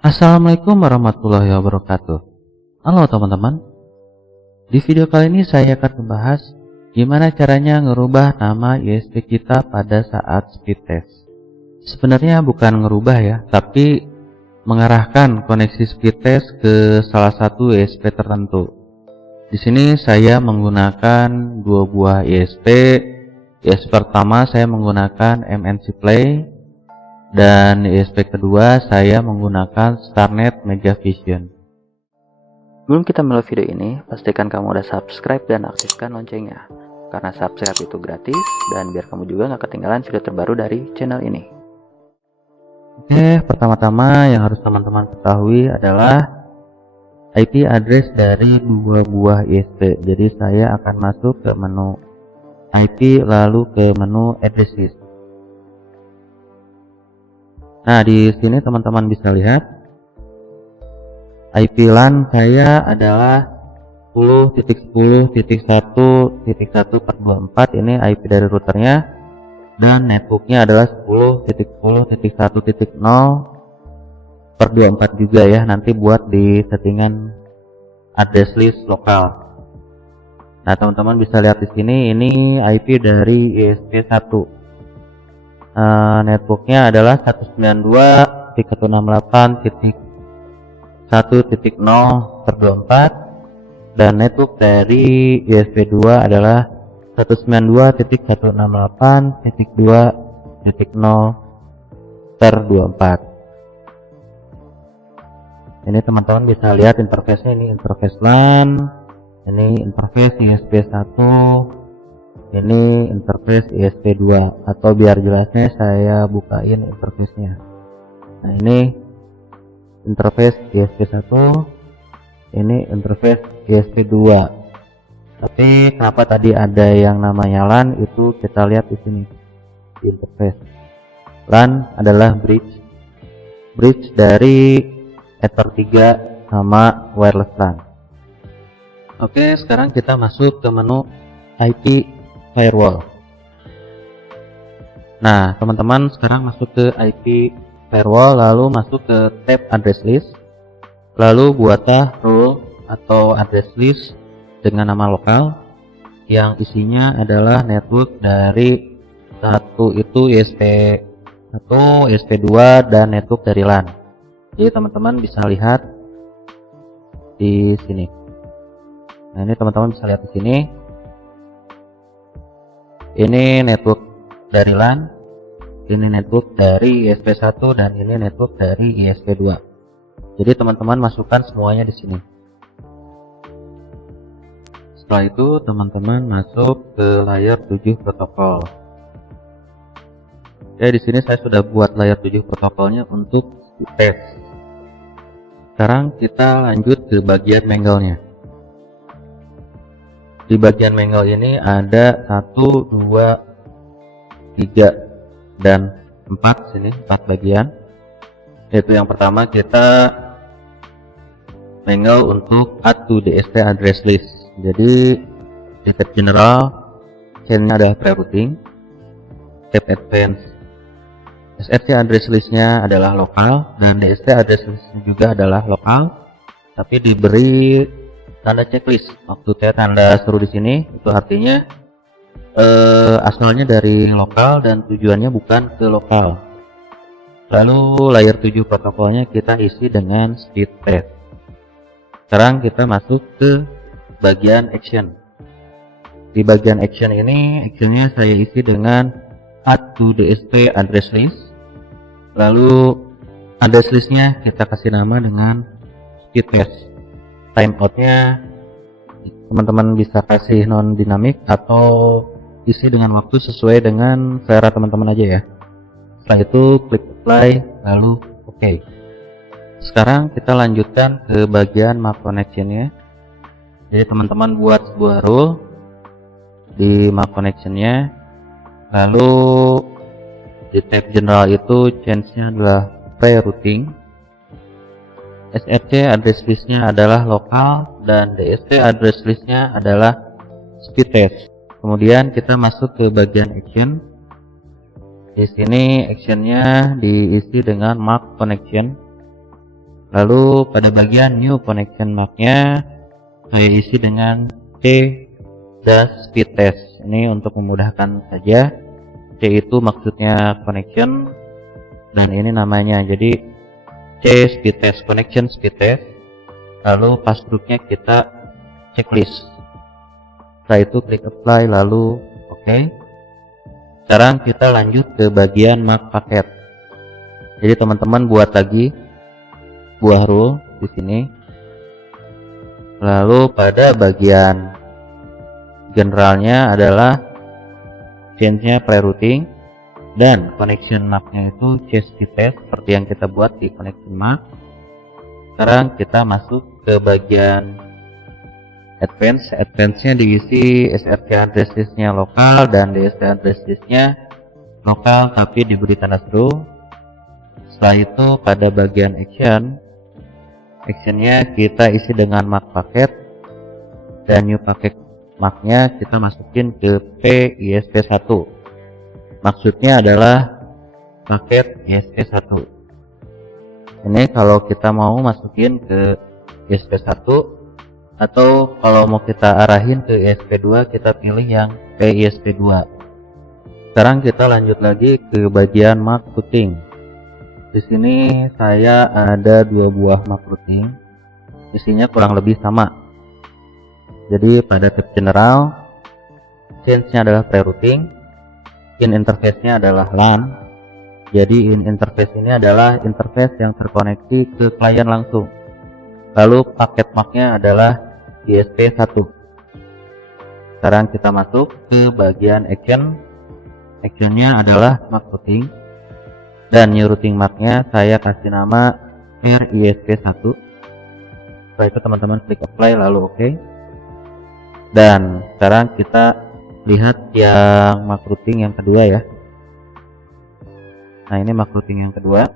Assalamualaikum warahmatullahi wabarakatuh. Halo teman-teman. Di video kali ini saya akan membahas gimana caranya ngerubah nama ISP kita pada saat speed test. Sebenarnya bukan ngerubah ya, tapi mengarahkan koneksi speed test ke salah satu ISP tertentu. Di sini saya menggunakan dua buah ISP. ISP pertama saya menggunakan MNC Play. Dan ISP kedua saya menggunakan StarNet Megavision. Sebelum kita mulai video ini, pastikan kamu udah subscribe dan aktifkan loncengnya, karena subscribe itu gratis dan biar kamu juga gak ketinggalan video terbaru dari channel ini. Oke, pertama-tama yang harus teman-teman ketahui adalah IP address dari dua buah ISP. Jadi saya akan masuk ke menu IP lalu ke menu address list. Nah, di sini teman-teman bisa lihat IP LAN saya adalah 10.10.1.1/24. Ini IP dari routernya, dan networknya adalah 10.10.1.0/24 juga ya, nanti buat di settingan address list lokal. Nah, teman-teman bisa lihat di sini ini IP dari ISP 1. Networknya adalah 192.168.1.0/24, dan network dari ISP 2 adalah 192.168.2.0/24. Ini teman-teman bisa lihat interface-nya, ini interface LAN, ini interface ISP 1, ini interface ISP2, atau biar jelasnya saya bukain interface-nya. Nah, ini interface ISP1, ini interface ISP2. Tapi kenapa tadi ada yang namanya LAN, itu kita lihat di sini di interface. LAN adalah bridge dari Ether 3 sama wireless LAN. Oke, sekarang kita masuk ke menu IP firewall. Nah, teman-teman sekarang masuk ke IP firewall, lalu masuk ke tab address list, lalu buatlah role atau address list dengan nama lokal yang isinya adalah network dari satu itu ISP1, ISP2, dan network dari LAN. Jadi teman-teman bisa lihat di sini. Nah, ini teman-teman bisa lihat di sini. Ini network dari LAN, ini network dari ISP1, dan ini network dari ISP2. Jadi teman-teman masukkan semuanya di sini. Setelah itu teman-teman masuk ke layer 7 protokol. Ya, di sini saya sudah buat layer 7 protokolnya untuk tes. Sekarang kita lanjut ke bagian mangle-nya. Di bagian mangle ini ada 1, 2, 3, dan 4. Sini 4 bagian. Yaitu yang pertama kita mangle untuk add to DSP address list. Jadi di tab general chainnya adalah pre-routing, tab advance SRC address listnya adalah lokal, dan DSP address listnya juga adalah lokal, tapi diberi tanda checklist. Waktu saya tanda seru di sini, itu artinya asalnya dari lokal dan tujuannya bukan ke lokal. Lalu layer 7 protokolnya kita isi dengan speed test. Sekarang kita masuk ke bagian action. Di bagian action ini, actionnya saya isi dengan add to DSP address list. Lalu address listnya kita kasih nama dengan speed test. Timeoutnya teman-teman bisa kasih non dinamik atau isi dengan waktu sesuai dengan selera teman-teman aja ya. Setelah itu klik apply, lalu oke. Sekarang kita lanjutkan ke bagian map connection-nya. Jadi teman-teman buat sebuah rule di map connection-nya, lalu di tab general itu change-nya adalah pre-routing, SRC address listnya adalah lokal, dan DSP address listnya adalah speed test. Kemudian kita masuk ke bagian action. Di sini actionnya diisi dengan mark connection. Lalu pada bagian new connection mark-nya saya isi dengan C dan speed test. Ini untuk memudahkan saja. C itu maksudnya connection dan ini namanya. Jadi C speed test, connection speed test. Lalu passwordnya kita checklist. Setelah itu klik apply lalu oke. Sekarang kita lanjut ke bagian mark paket. Jadi teman-teman buat lagi buah rule di sini. Lalu pada bagian generalnya adalah change-nya pre-routing dan connection mark-nya itu speed test seperti yang kita buat di connection mark. Sekarang kita masuk ke bagian advance-nya diisi SRC address list-nya lokal dan DST address list-nya lokal tapi diberi tanda seru. Setelah itu pada bagian actionnya kita isi dengan mark paket dan new paket mark-nya kita masukin ke PISP1. Maksudnya adalah paket ISP1. Ini kalau kita mau masukin ke ISP1 atau kalau mau kita arahin ke ISP2 kita pilih yang PISP2. Sekarang kita lanjut lagi ke bagian mark routing. Di sini saya ada 2 buah mark routing. Isinya kurang lebih sama. Jadi pada tab general, change-nya adalah pre-routing, in interface-nya adalah LAN. Jadi in interface ini adalah interface yang terkoneksi ke klien langsung. Lalu paket mark-nya adalah ISP1. Sekarang kita masuk ke bagian actionnya adalah mark routing dan new routing mark-nya saya kasih nama RISP1. Setelah itu teman-teman klik apply lalu oke. Dan sekarang kita lihat yang mark routing yang kedua ya. Nah ini mark routing yang kedua.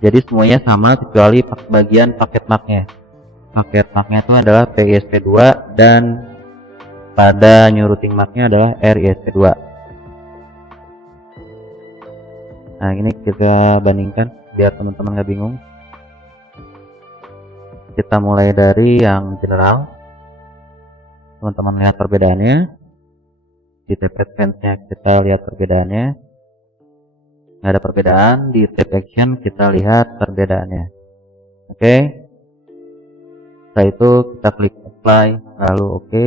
Jadi semuanya sama kecuali bagian paket mark-nya. Paket mark-nya itu adalah PISP2 dan pada new routing mark-nya adalah RISP2. Nah ini kita bandingkan biar teman-teman nggak bingung. Kita mulai dari yang general. Teman-teman lihat perbedaannya. Di tab advance-nya kita lihat perbedaannya. Nggak ada perbedaan. Di tab action kita lihat perbedaannya. Oke. Setelah itu kita klik apply lalu oke.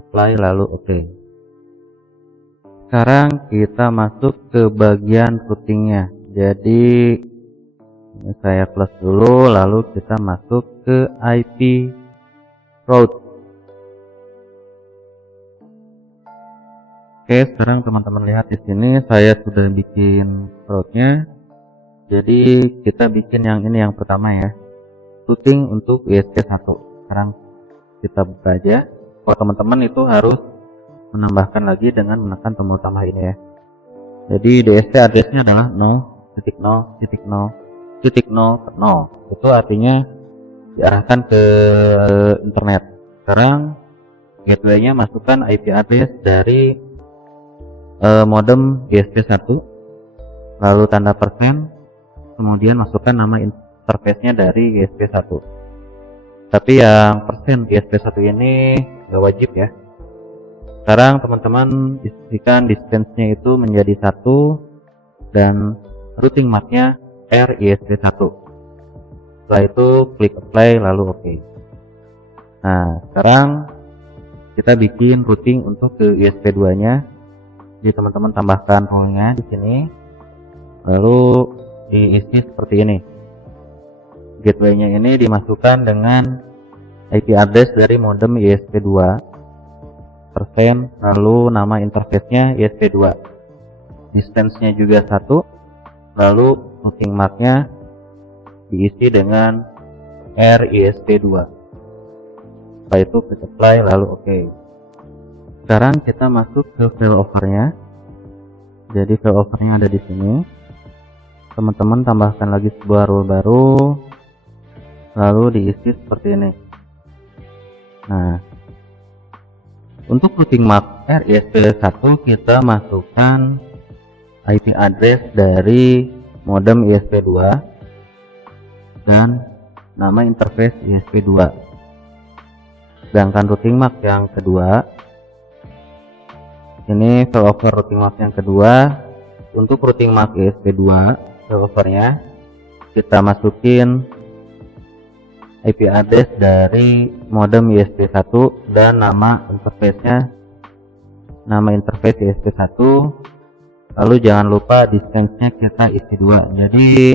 Apply lalu oke. Sekarang kita masuk ke bagian routingnya. Jadi ini saya close dulu lalu kita masuk ke IP route. Oke, sekarang teman-teman lihat di sini saya sudah bikin route-nya. Jadi kita bikin yang ini yang pertama ya. Routing untuk ISP1. Sekarang kita buka aja. Kalau teman-teman itu harus menambahkan lagi dengan menekan tombol tambah ini ya. Jadi DST address-nya adalah 0.0.0.0. Itu artinya diarahkan ke internet. Sekarang gateway-nya masukkan IP address dari modem ISP1, lalu tanda persen, kemudian masukkan nama interface-nya dari ISP1. Tapi yang persen ISP1 ini nggak wajib ya. Sekarang teman-teman isikan distance-nya itu menjadi 1 dan routing mark-nya RISP1. Setelah itu klik apply lalu oke. Nah sekarang kita bikin routing untuk ke ISP2-nya. Jadi teman-teman tambahkan role-nya di sini, lalu diisi seperti ini. Gateway-nya ini dimasukkan dengan IP address dari modem ISP2, persen, lalu nama interface-nya ISP2, distance-nya juga 1, lalu routing mark-nya diisi dengan RISP2. Setelah itu klik apply lalu oke. Sekarang kita masuk ke failover-nya. Jadi failover-nya ada di sini. Teman-teman tambahkan lagi sebuah rule baru, lalu diisi seperti ini. Nah, untuk routing mark RISP1 kita masukkan IP address dari modem ISP2 dan nama interface ESP2. Sedangkan routing MAC yang kedua, ini failover routing MAC yang kedua. Untuk routing MAC ESP2 failovernya kita masukin IP address dari modem ESP1 dan nama interface ESP1. Lalu jangan lupa distance-nya kita isi 2. Jadi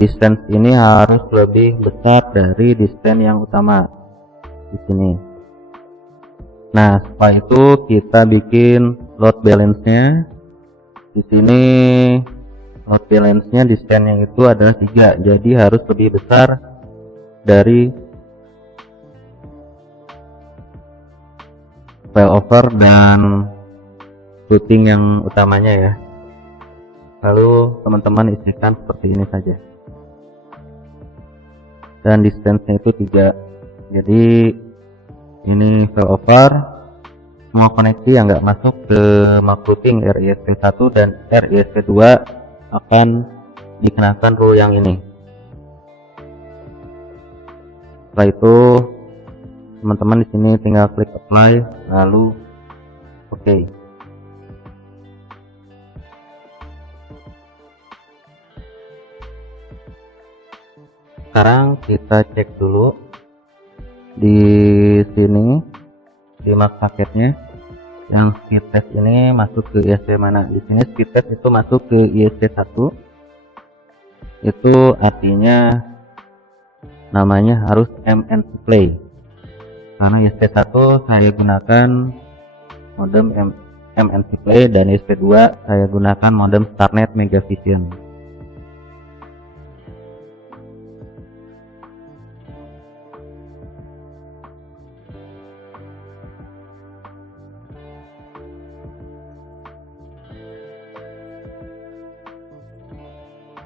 distance ini harus lebih besar dari distance yang utama di sini. Nah, setelah itu kita bikin load balance-nya. Di sini load balance-nya distance yang itu adalah 3. Jadi harus lebih besar dari failover dan routing yang utamanya ya. Lalu teman-teman isikan seperti ini saja. Dan distance-nya itu 3. Jadi ini failover, semua koneksi yang nggak masuk ke MAC routing RISP1 dan RISP2 akan dikenakan rule yang ini. Setelah itu teman-teman di sini tinggal klik apply lalu oke. Sekarang kita cek dulu di sini di MAC paketnya yang speed test ini masuk ke ISP mana. Di sini speed test itu masuk ke ISP1. Itu artinya namanya harus MNC Play. Karena ISP1 saya gunakan modem MNC Play dan ISP2 saya gunakan modem Starnet Megavision.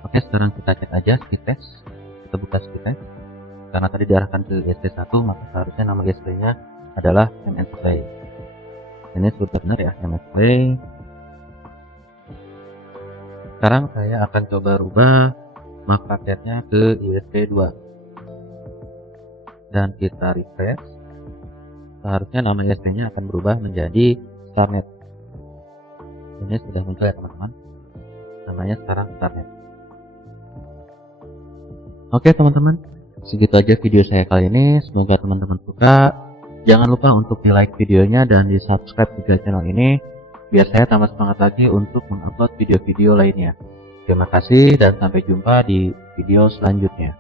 Oke, sekarang kita cek aja speed test. Kita buka speed test. Karena tadi diarahkan ke ISP1, maka seharusnya nama ISP-nya adalah MNC Play. Ini sudah benar ya, MNC Play. Sekarang saya akan coba rubah MAC paketnya ke ISP2. Dan kita refresh. Seharusnya nama ISP-nya akan berubah menjadi Starnet. Ini sudah muncul ya teman-teman. Namanya sekarang Starnet. Oke teman-teman, segitu aja video saya kali ini. Semoga teman-teman suka. Jangan lupa untuk di like videonya dan di subscribe juga channel ini, biar saya tambah semangat lagi untuk mengupload video-video lainnya. Terima kasih dan sampai jumpa di video selanjutnya.